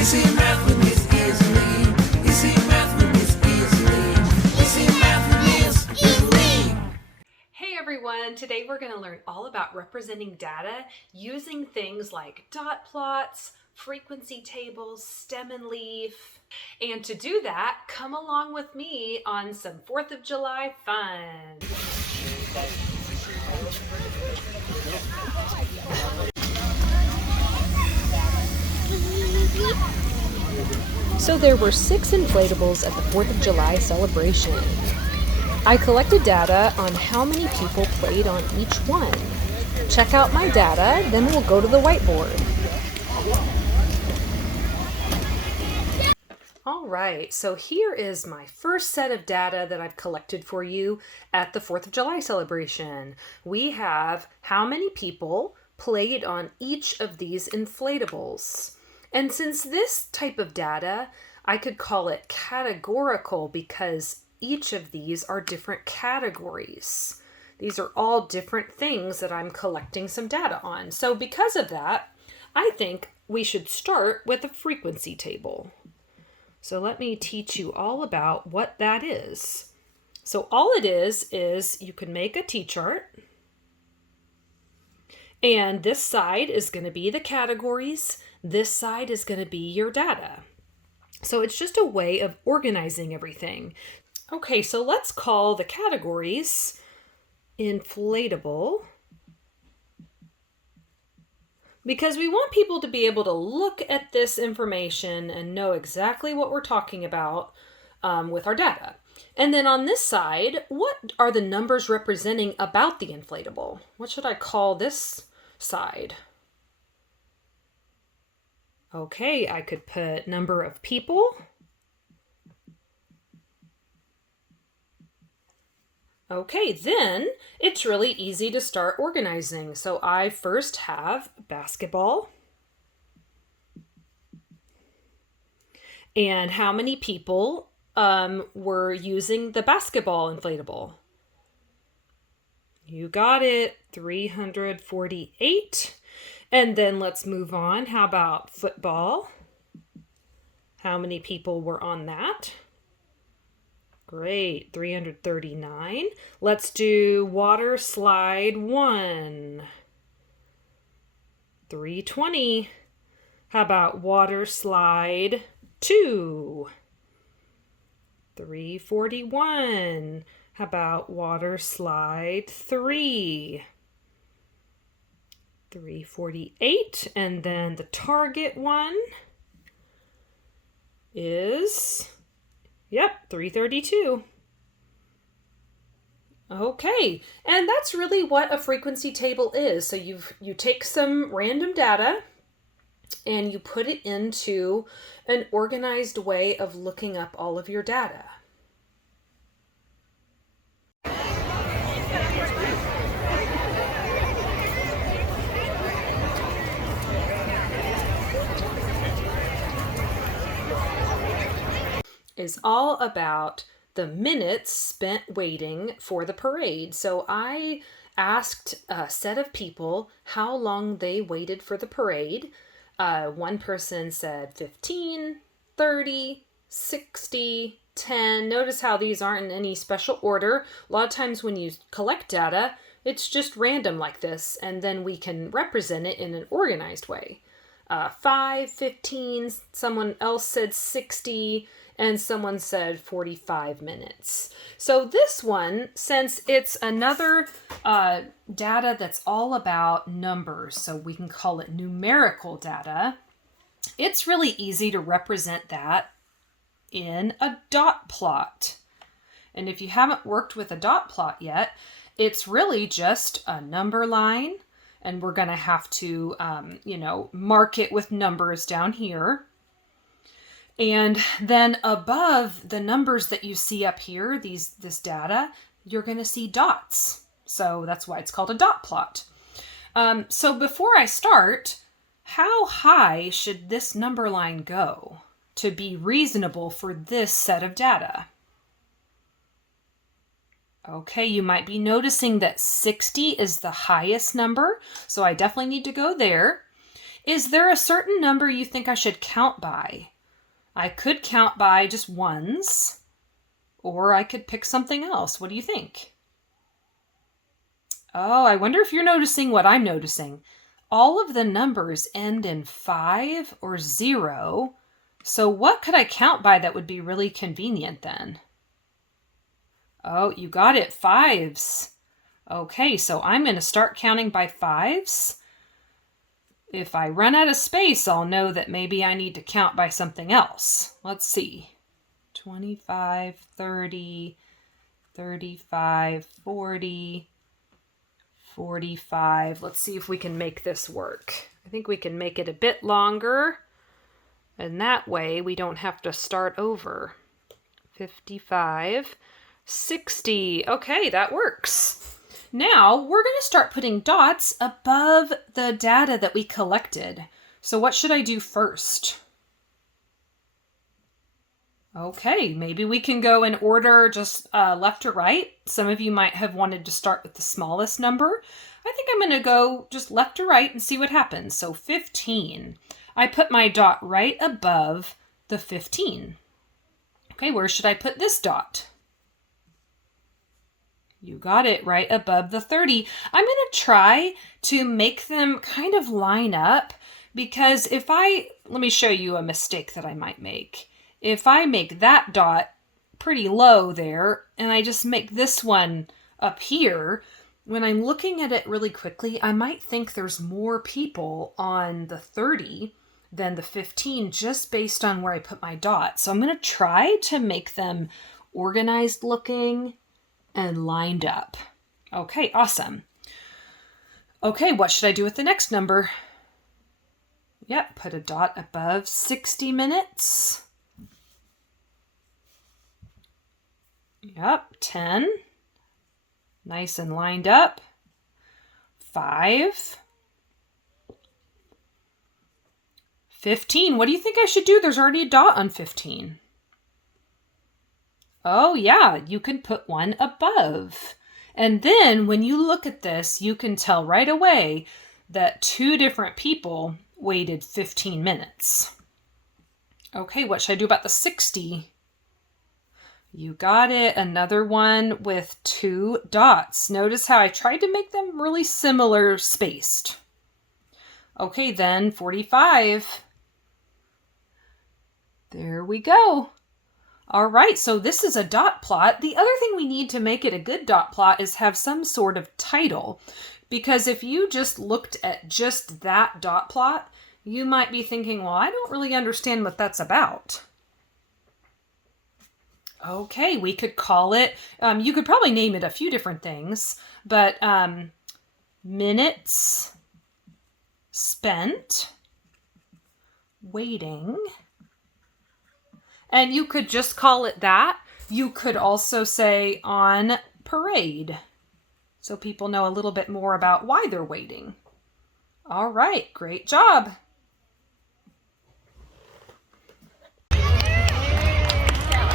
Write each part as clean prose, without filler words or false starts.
Easy math with Miss Easily. Easy math with Miss Easily. Easy math with Miss Easily. Hey everyone, today we're going to learn all about representing data using things like dot plots, frequency tables, stem and leaf. And to do that, come along with me on some 4th of July fun. So there were 6 inflatables at the 4th of July celebration. I collected data on how many people played on each one. Check out my data, then we'll go to the whiteboard. All right, so here is my first set of data that I've collected for you at the 4th of July celebration. We have how many people played on each of these inflatables. And since this type of data, I could call it categorical because each of these are different categories. These are all different things that I'm collecting some data on. So because of that, I think we should start with a frequency table. So let me teach you all about what that is. So all it is you can make a T-chart. And this side is going to be the categories. This side is going to be your data. So it's just a way of organizing everything. Okay, so let's call the categories inflatable, because we want people to be able to look at this information and know exactly what we're talking about with our data. And then on this side, what are the numbers representing about the inflatable? What should I call this side? Okay, I could put number of people. Okay, then it's really easy to start organizing. So I first have basketball. And how many people were using the basketball inflatable? You got it, 348. And then let's move on. How about football? How many people were on that? Great, 339. Let's do water slide 1. 320. How about water slide 2? 341. How about water slide 3? 348. And then the target one is... Yep, 332. Okay, and that's really what a frequency table is. So you take some random data and you put it into an organized way of looking up all of your data. Is all about the minutes spent waiting for the parade. So I asked a set of people how long they waited for the parade. One person said 15, 30, 60, 10. Notice how these aren't in any special order. A lot of times when you collect data, it's just random like this, and then we can represent it in an organized way. 5, 15, someone else said 60, and someone said 45 minutes. So this one, since it's another data that's all about numbers, so we can call it numerical data, it's really easy to represent that in a dot plot. And if you haven't worked with a dot plot yet, it's really just a number line, and we're going to have to, mark it with numbers down here. And then above the numbers that you see up here, this data, you're going to see dots. So that's why it's called a dot plot. So before I start, how high should this number line go to be reasonable for this set of data? Okay, you might be noticing that 60 is the highest number, so I definitely need to go there. Is there a certain number you think I should count by? I could count by just ones, or I could pick something else. What do you think? Oh, I wonder if you're noticing what I'm noticing. All of the numbers end in 5 or 0. So what could I count by that would be really convenient then? Oh, you got it, 5s. Okay, so I'm going to start counting by 5s. If I run out of space, I'll know that maybe I need to count by something else. Let's see. 25, 30, 35, 40, 45. Let's see if we can make this work. I think we can make it a bit longer, and that way we don't have to start over. 55, 60. Okay, that works. Now we're going to start putting dots above the data that we collected. So what should I do first? Okay, maybe we can go in order just left to right. Some of you might have wanted to start with the smallest number. I think I'm going to go just left to right and see what happens. So 15. I put my dot right above the 15. Okay, where should I put this dot? You got it, right above the 30. I'm going to try to make them kind of line up, because let me show you a mistake that I might make. If I make that dot pretty low there, and I just make this one up here, when I'm looking at it really quickly, I might think there's more people on the 30 than the 15 just based on where I put my dot. So I'm going to try to make them organized looking and lined up. Okay, awesome. Okay, what should I do with the next number? Yep, put a dot above 60 minutes. Yep, 10. Nice and lined up. 5. 15. What do you think I should do? There's already a dot on 15. Oh yeah, you can put one above. And then when you look at this, you can tell right away that 2 different people waited 15 minutes. Okay, what should I do about the 60? You got it, another one with 2 dots. Notice how I tried to make them really similar spaced. Okay, then 45. There we go. All right, so this is a dot plot. The other thing we need to make it a good dot plot is have some sort of title, because if you just looked at just that dot plot, you might be thinking, well, I don't really understand what that's about. Okay, we could call it, you could probably name it a few different things, but minutes spent waiting. And you could just call it that. You could also say on parade, so people know a little bit more about why they're waiting. All right, great job.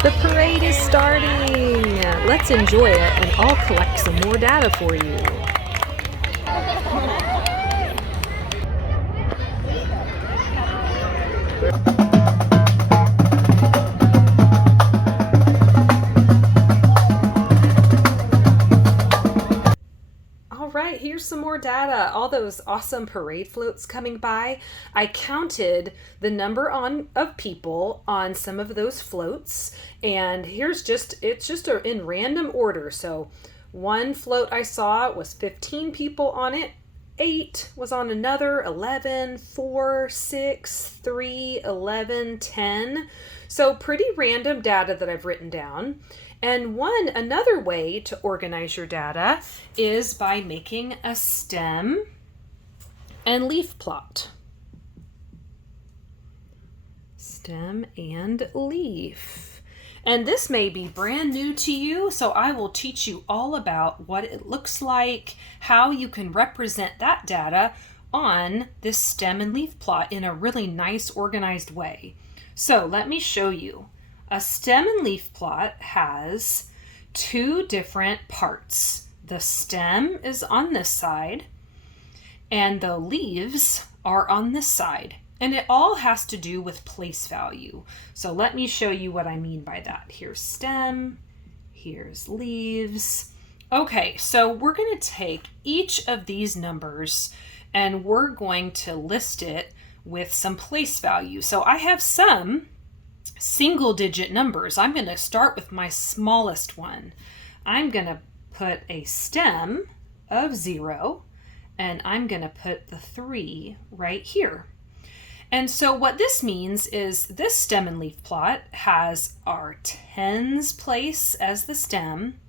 The parade is starting. Let's enjoy it, and I'll collect some more data for you. All right, here's some more data. All those awesome parade floats coming by. I counted the number of people on some of those floats, and it's just in random order. So one float I saw was 15 people on it. 8 was on another, 11, 4, 6, 3, 11, 10. So pretty random data that I've written down. And another way to organize your data is by making a stem and leaf plot. Stem and leaf. And this may be brand new to you, so I will teach you all about what it looks like, how you can represent that data on this stem and leaf plot in a really nice organized way. So let me show you. A stem and leaf plot has 2 different parts. The stem is on this side, and the leaves are on this side. And it all has to do with place value. So let me show you what I mean by that. Here's stem, here's leaves. Okay, so we're going to take each of these numbers and we're going to list it with some place value. So I have some single digit numbers. I'm going to start with my smallest one. I'm going to put a stem of 0, and I'm going to put the 3 right here. And so what this means is this stem and leaf plot has our tens place as the stem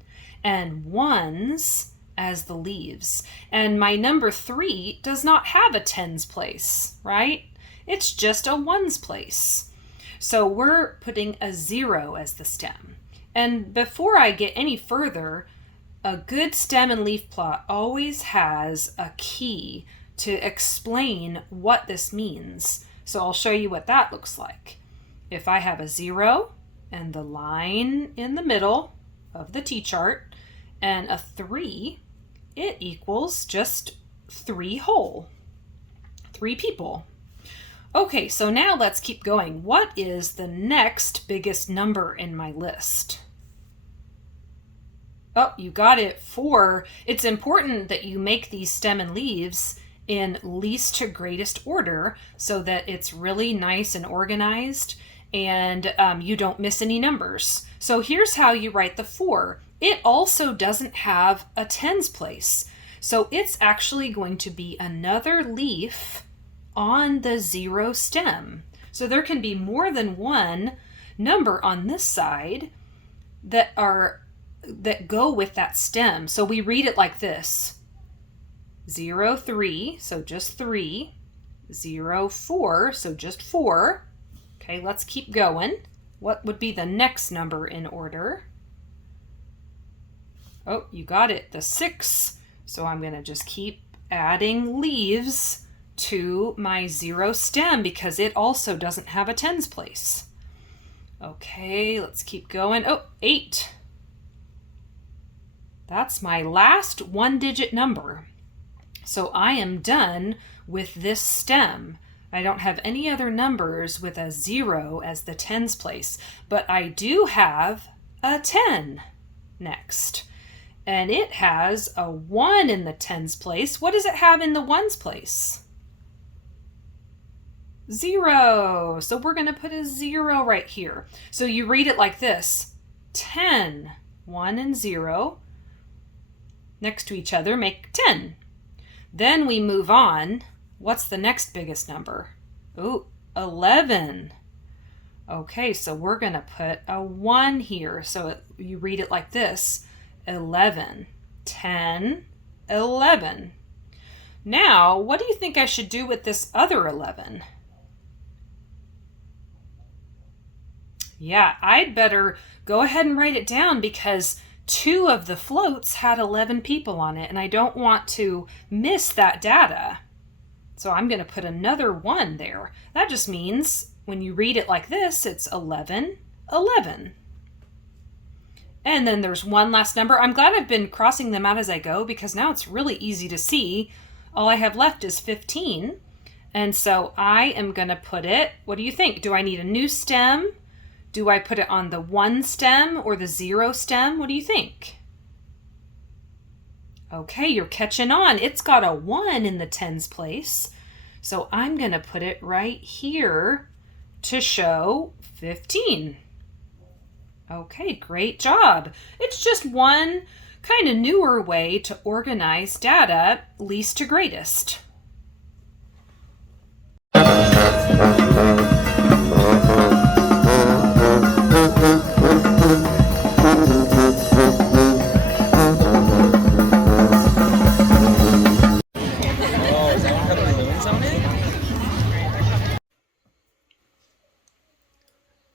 and ones as the leaves. And my number 3 does not have a tens place, right? It's just a ones place. So we're putting a 0 as the stem. And before I get any further, a good stem and leaf plot always has a key to explain what this means. So I'll show you what that looks like. If I have a 0 and the line in the middle of the T-chart and a 3, it equals just 3 whole, 3 people. Okay, so now let's keep going. What is the next biggest number in my list? Oh, you got it, 4. It's important that you make these stem and leaves in least to greatest order so that it's really nice and organized and you don't miss any numbers. So here's how you write the 4. It also doesn't have a tens place. So it's actually going to be another leaf on the 0 stem. So there can be more than one number on this side that go with that stem. So we read it like this: 0, 3, so just 3, 0, 4, so just 4. Okay, let's keep going. What would be the next number in order? Oh, you got it, the 6. So I'm going to just keep adding leaves to my 0 stem because it also doesn't have a tens place. Okay, let's keep going. Oh, 8. That's my last one-digit number. So I am done with this stem. I don't have any other numbers with a 0 as the tens place, but I do have a 10 next. And it has a 1 in the tens place. What does it have in the ones place? 0. So we're going to put a 0 right here. So you read it like this: 10, 1 and 0 next to each other make 10. Then we move on. What's the next biggest number? Ooh, 11. Okay, so we're going to put a 1 here. So you read it like this: 11, 10, 11. Now, what do you think I should do with this other 11? Yeah, I'd better go ahead and write it down because 2 of the floats had 11 people on it, and I don't want to miss that data. So I'm going to put another 1 there. That just means when you read it like this, it's 11, 11. And then there's one last number. I'm glad I've been crossing them out as I go because now it's really easy to see. All I have left is 15. And so I am going to put it, what do you think? Do I need a new stem? Do I put it on the 1 stem or the 0 stem? What do you think? Okay, you're catching on. It's got a 1 in the tens place. So I'm going to put it right here to show 15. Okay, great job. It's just one kind of newer way to organize data, least to greatest.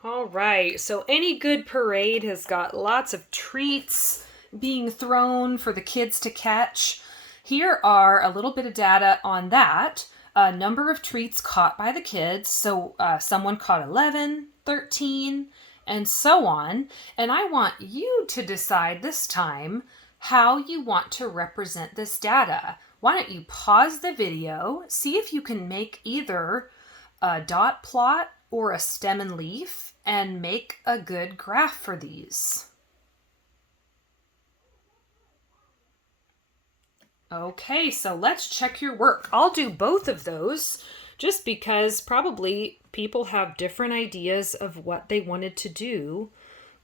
All right, so any good parade has got lots of treats being thrown for the kids to catch. Here are a little bit of data on that. A number of treats caught by the kids. So someone caught 11, 13, and so on. And I want you to decide this time how you want to represent this data. why don't you pause the video, see if you can make either a dot plot or a stem and leaf, and make a good graph for these. Okay, so let's check your work. I'll do both of those just because probably people have different ideas of what they wanted to do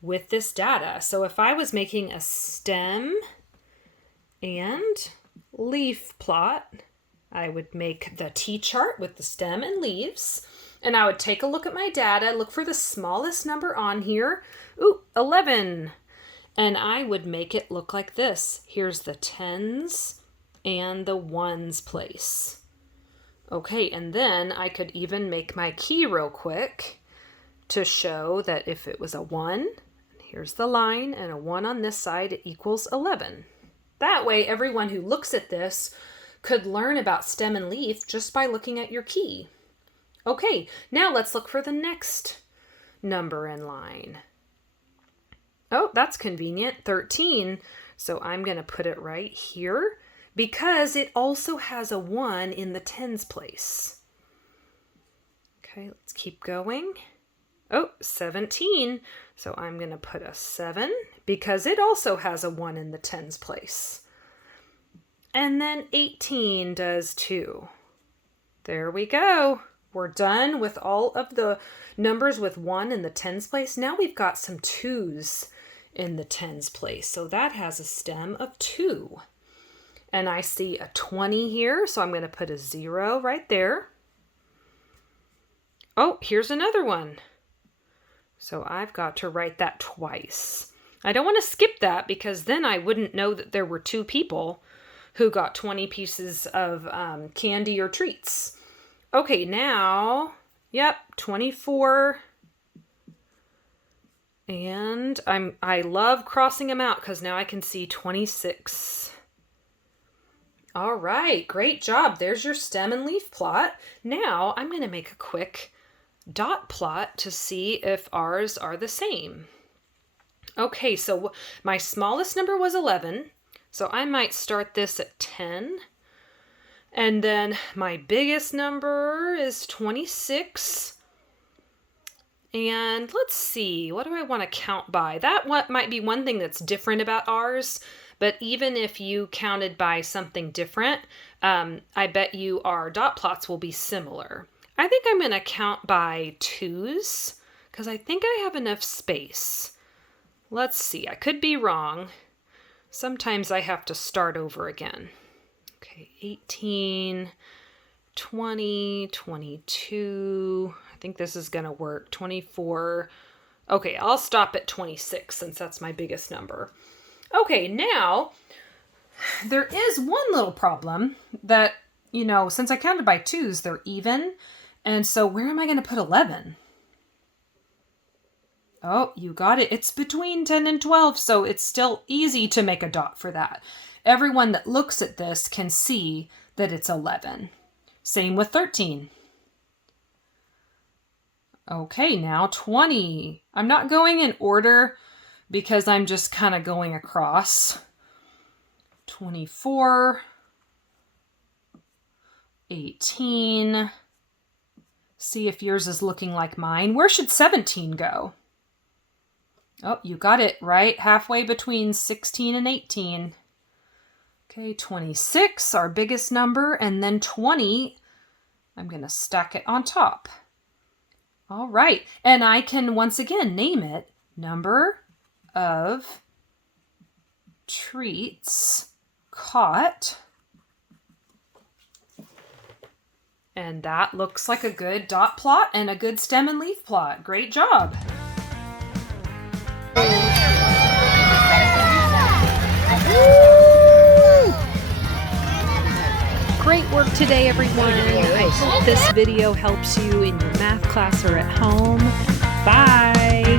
with this data. So if I was making a stem and leaf plot, I would make the T-chart with the stem and leaves, and I would take a look at my data, look for the smallest number on here. Ooh, 11. And I would make it look like this. Here's the tens and the ones place. Okay, and then I could even make my key real quick to show that if it was a 1, here's the line, and a 1 on this side, it equals 11. That way, everyone who looks at this could learn about stem and leaf just by looking at your key. Okay, now let's look for the next number in line. Oh, that's convenient, 13. So I'm going to put it right here because it also has a 1 in the tens place. Okay, let's keep going. Oh, 17. So I'm going to put a 7 because it also has a 1 in the tens place. And then 18 does too. There we go. We're done with all of the numbers with 1 in the tens place. Now we've got some 2s in the tens place. So that has a stem of 2. And I see a 20 here, so I'm going to put a 0 right there. Oh, here's another one. So I've got to write that twice. I don't want to skip that because then I wouldn't know that there were 2 people who got 20 pieces of candy or treats. Okay, now, yep, 24. And I love crossing them out because now I can see 26. All right, great job. There's your stem and leaf plot. Now I'm going to make a quick dot plot to see if ours are the same. Okay, so my smallest number was 11. So I might start this at 10. And then my biggest number is 26. And let's see, what do I want to count by? That might be one thing that's different about ours. But even if you counted by something different, I bet you our dot plots will be similar. I think I'm going to count by 2s because I think I have enough space. Let's see, I could be wrong. Sometimes I have to start over again. Okay, 18, 20, 22. I think this is going to work. 24. Okay, I'll stop at 26 since that's my biggest number. Okay, now there is one little problem that, since I counted by 2s, they're even. And so where am I going to put 11? Oh, you got it. It's between 10 and 12, so it's still easy to make a dot for that. Everyone that looks at this can see that it's 11. Same with 13. Okay, now 20. I'm not going in order because I'm just kind of going across. 24, 18. See if yours is looking like mine. Where should 17 go? Oh, you got it right halfway between 16 and 18. Okay, 26, our biggest number, and then 20, I'm going to stack it on top. All right, and I can once again name it number of treats caught. And that looks like a good dot plot and a good stem and leaf plot. Great job. Great work today, everyone. I hope this video helps you in your math class or at home. Bye.